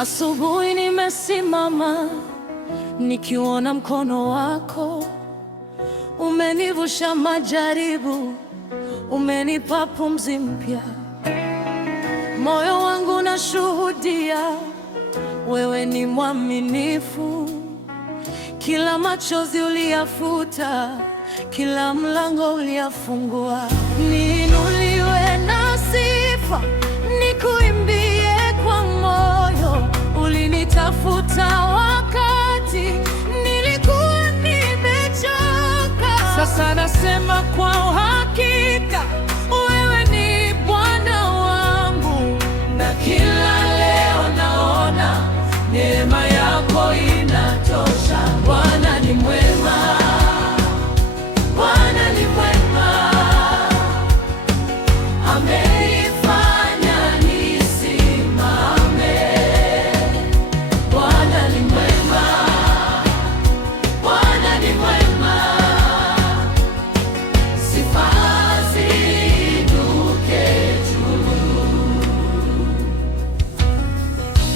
Asubuhi nimesimama nikiona mkono wako, umenivusha majaribu, umenipa pumzi mpya. Moyo wangu unashuhudia, wewe ni mwaminifu. Kila machozi uliyafuta, kila mlango uliyafungua. Niinuliwe na sifa, nikuimbie kwa moyo. Ulinitafuta wakati nilikuwa nimechoka. Sasa nasema kwa uhakika, wewe ni Bwana wangu, na kila leo naona neema yako inatosha. Bwana ni mwema, Bwana ni mwema, amenifanya nisimame. Bwana ni mwema, Bwana ni mwema, sifa ziinuke juu.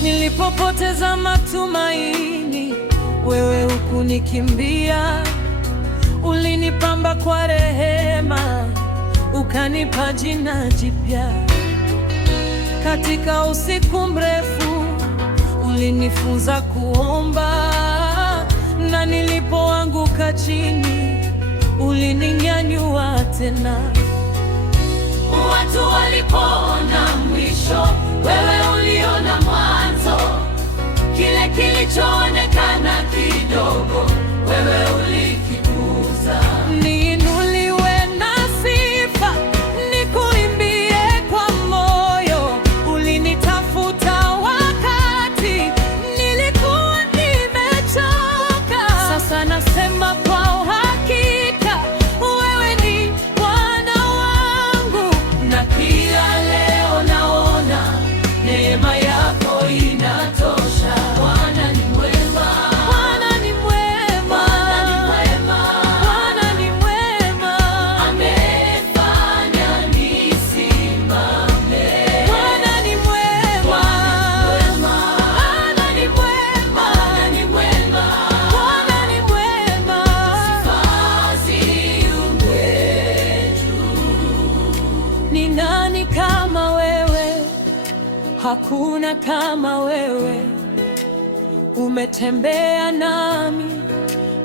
Nilipopoteza matumaini, wewe hukunikimbia. Ulinipamba kwa rehema, ukanipa jina jipya. Katika usiku mrefu ulinifunza kuomba, na nilipoanguka chini ulininyanyua tena. Watu walipoona mwisho, wewe uliona mwanzo. Kile kilichoonekana kidogo, wewe ulikikuza. Niinuliwe na sifa, nikuimbie kwa moyo. Ulinitafuta wakati nilikuwa nimechoka. Sasa nasema kwa uhakika, wewe ni Bwana wangu, na kila leo naona neema yako inatosha. Bwana ni mwema, Bwana ni mwema, Bwana ni mwema, amenifanya nisimame. Bwana ni mwema, Bwana ni mwema, Bwana ni mwema, sifa ziinuke juu. Ni nani kama wewe? Hakuna kama wewe. Umetembea nami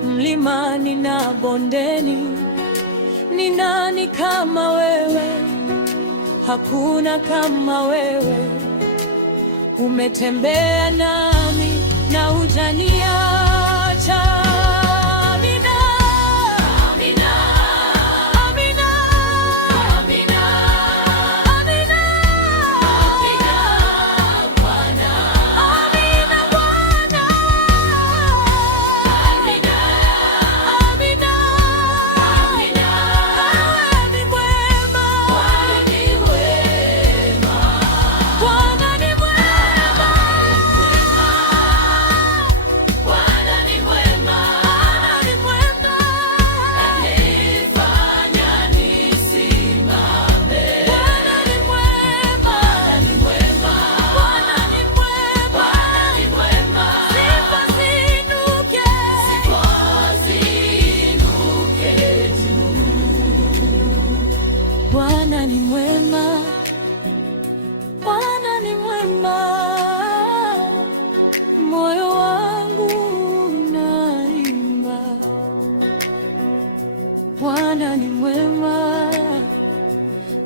mlimani na bondeni. Ni nani kama wewe? Hakuna kama wewe. Umetembea nami na hujaniacha. Amina, Amina, Amina, Amina, Amina, Amina, Bwana, Amina, Bwana, Amina, Amina, Amina. Wewe ni mwema, Bwana ni mwema, Bwana ni mwema, Bwana ni mwema, Bwana ni mwema, amenifanya nisimame. Bwana ni mwema, Bwana ni mwema, Bwana ni mwema, sifa ziinuke juu. Bwana ni mwema, Bwana ni mwema, moyo wangu unaimba. Bwana ni mwema,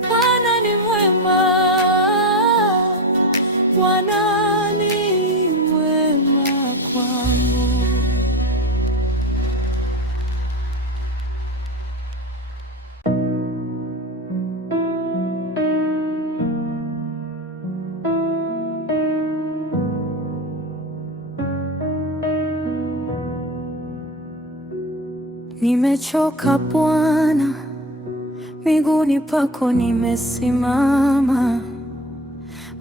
Bwana ni mwema, Bwana ni mwema kwangu. Nimechoka Bwana, miguuni pako nimesimama.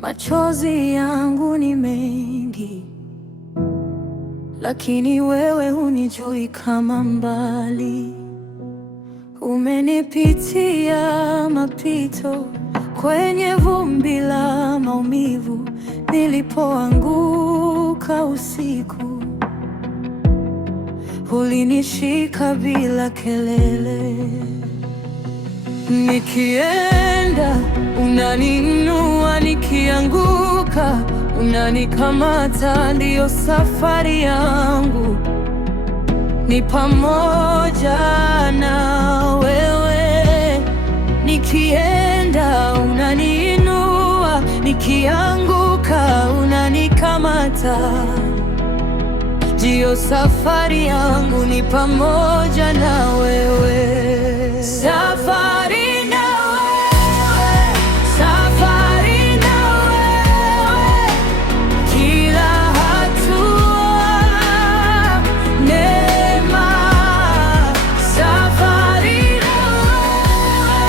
Machozi yangu ni mengi, lakini wewe hunijui kama mbali. Umenipitia mapito, kwenye vumbi la maumivu. Nilipoanguka usiku, ulinishika bila kelele. Nikienda unaniinua, nikianguka unanikamata. Ndiyo safari yangu, ni pamoja na wewe. Nikienda unaniinua, nikianguka unanikamata. Ndiyo safari yangu, ni pamoja na wewe. Safari na wewe, safari na wewe, kila hatua neema. Safari na wewe,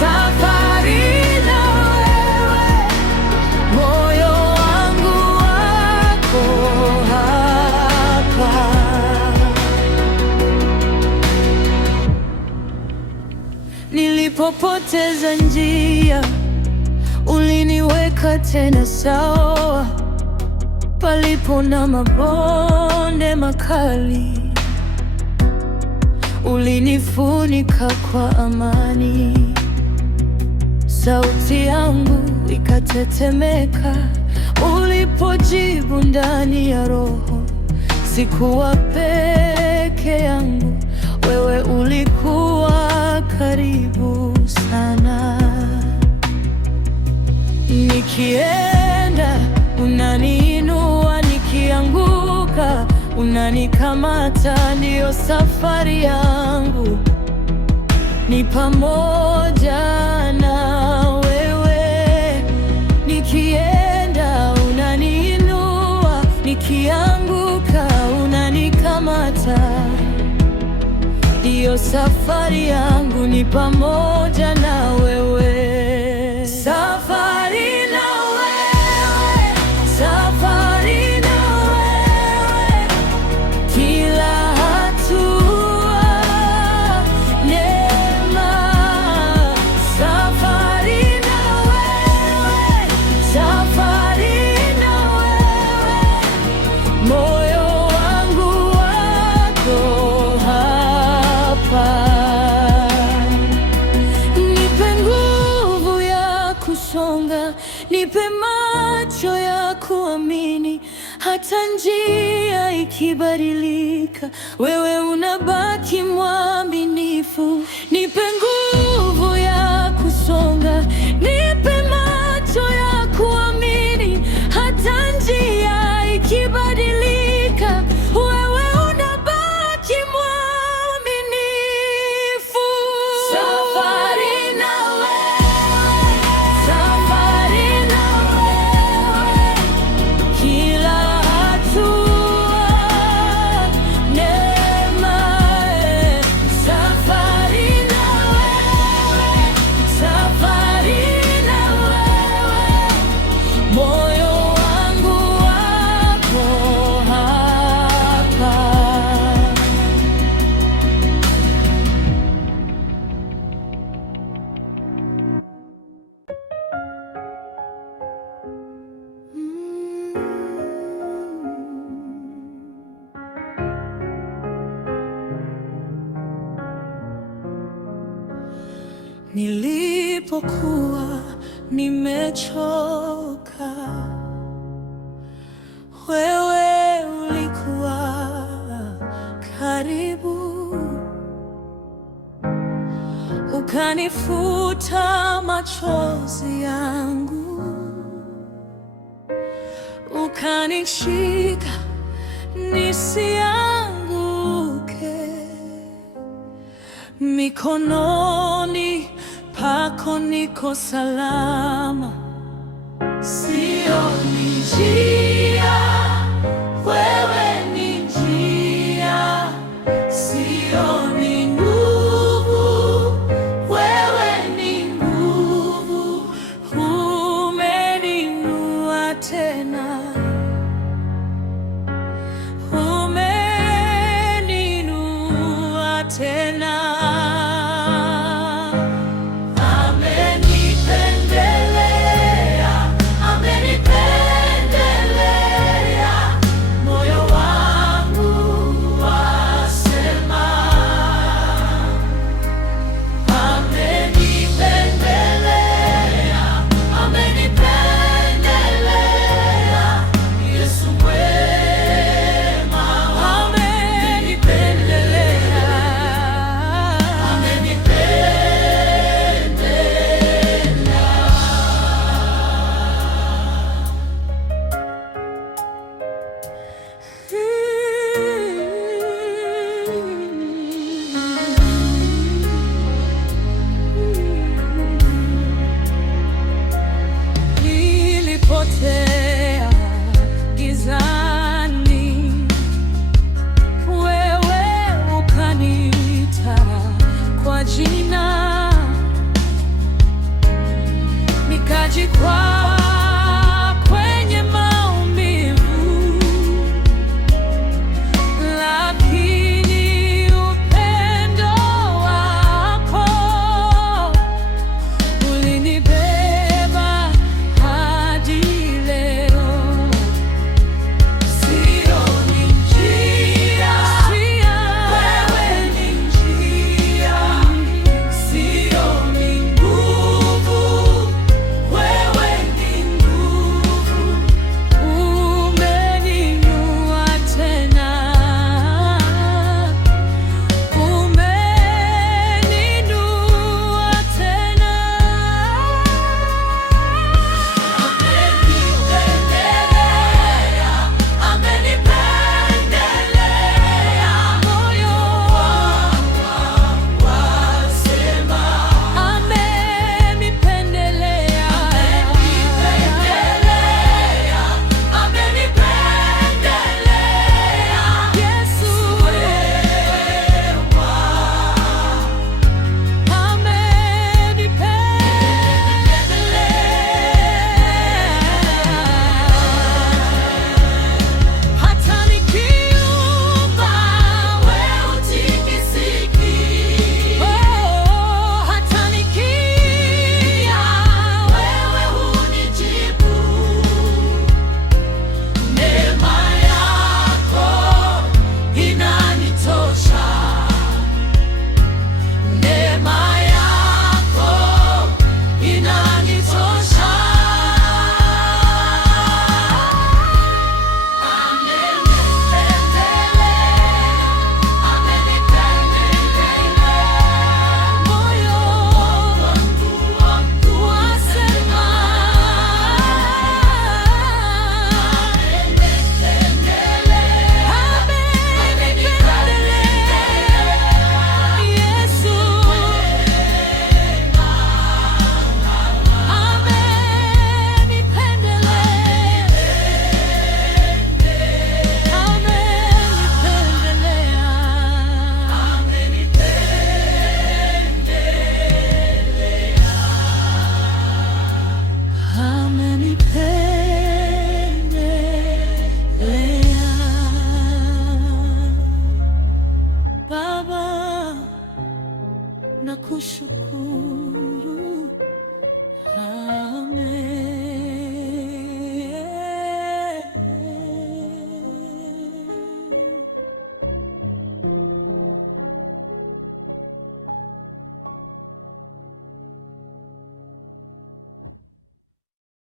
safari na wewe, moyo wangu wako hapa. Nilipopoteza njia, uliniweka tena sawa. Palipo na mabonde makali, ulinifunika kwa amani. Sauti yangu ikatetemeka ulipojibu ndani ya roho. Sikuwa peke yangu, wewe ulikuwa karibu sana. Nikienda unaniinua, nikianguka unanikamata. Ndiyo safari yangu, ni pamoja na wewe. Nikienda unaniinua, nikianguka unanikamata. Ndiyo safari yangu, ni pamoja na wewe. Safari na wewe, safari na wewe, kila hatua neema. Safari na wewe, safari na wewe, moyo wangu wako hapa. Nipe nguvu ya kusonga, nipe macho ya kuamini. Hata njia ikibadilika, wewe unabaki mwaminifu. Nipe nguvu ya kusonga, nipe macho ya kuamini. Hata njia ikibadilika, wewe unabaki mwaminifu. Safari na wewe, safari na wewe, kila hatua neema. Safari na wewe, safari na wewe, moyo wangu wako hapa. Nilipokuwa nimechoka, wewe ulikuwa karibu, ukanifuta machozi yangu, ukanishika nisianguke. Mikononi pako niko salama. Sioni njia, wewe ni njia. Sioni nguvu, wewe ni nguvu. Umeninua tena, umeninua tena. Amenipenda nakushukuru.